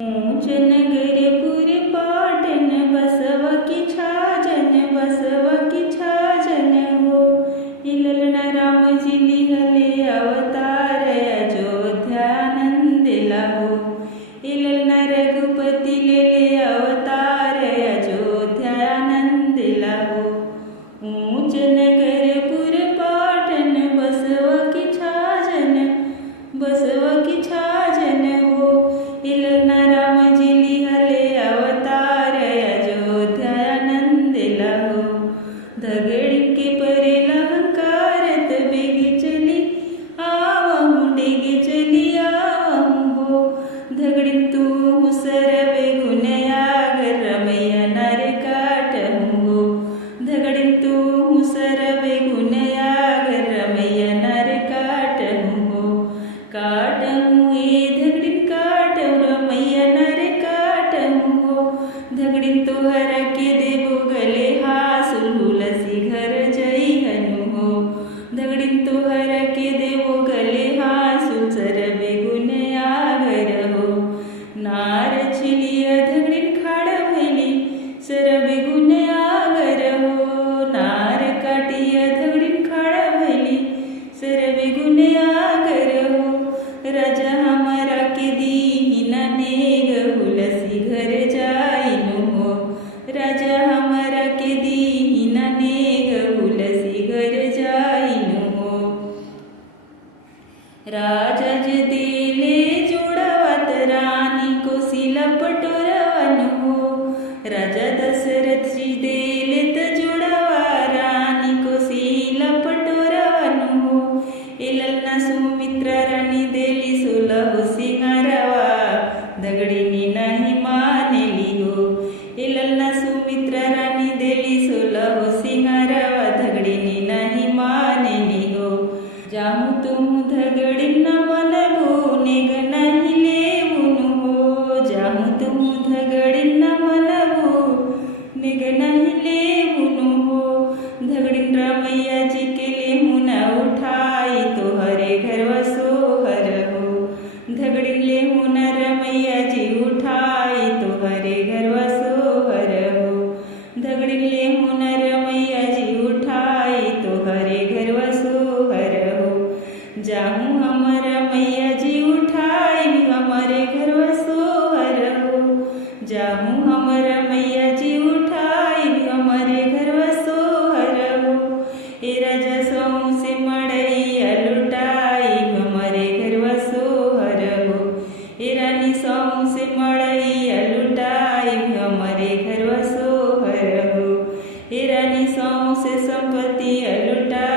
ऊंच नगरपुर पाटण बसव की छाजन बसव की छाजन हो इललना रामजी लिहले अवतार अयोध्या नंदिला हो इललना रघुपति लेले अवतार अयोध्या नंदिला हो ऊंच नगरपुर पाटण बसव की छाजन हो इललना रामजी लिहले अवतार अयोध्या नंदिला हो दगड़ के परेल हंकारत बेगी चली आवहूँ डेगे चली आवहूँ हो दगड़िन तू सरवे गुनयागर रमैया नर काटहूँ हो दगड़िन तू सरवे गुनयागर रमैया नर काटहूँ हो काटहूँ ए दगड़िन काटहूँ रमैया नर काटहूँ हो दगड़िन तोहर के देबो गले हासुल हुलसी घर जइहनु हो दगड़िन तोहर के देबो गले हासुल सरबे गुनयागर हो नार छिलिया दगड़िन खाड़ भैली सरबे गुनयागर हो नार काटिया दगड़िन खाड़ भैली सरबे गुनयागर हो राजा हमारा के दीन नेग हुलसी घर जाइनु हो राजा हमारा के दीन नेग हुलसी घर जाइनु हो राजा जे देले जोड़ावत रानी को सिला पटोरवन हो राजा दशरथ जी देले त जोड़ावा रानी को सिला पटोरवन हो इललना सुमित्रा रानी देली सुलभ सिंगारवा दगड़िनी नाही मानेली हो इललना सुमित्रा रानी देली सुलभ सिंगारवा दगड़िनी नाही मानेली हो जाहू तुम दगड़िन मनबो नेग नाही लेवुनु हो जाहू तुम दगड़िन मनबो नेग नाही लेवुनु हो दगड़िन रमैया जी के लेमुना उठाई तोहरे घरवा सोहर हो दगड़िन लेमुना रमैया जी उठाई तोहरे घरवा सोहर हो दगड़िन लेमुना रमैया जी उठाई तोहरे घरवा सोहर हो जाहूँ हमर मैया जी उठाई हमारे घरवा सोहर हो जाहूँ हमर मैया जी उठाई हमारे घरवा सोहर हो ए राजा सौंसे मड़ैया लुटाई हमारे घरवा सोहर हो ए रानी सौंसे मड़ैया लुटाई हमारे घरवा सोहर हो ए रानी सौंसे संपत्ति लुटाई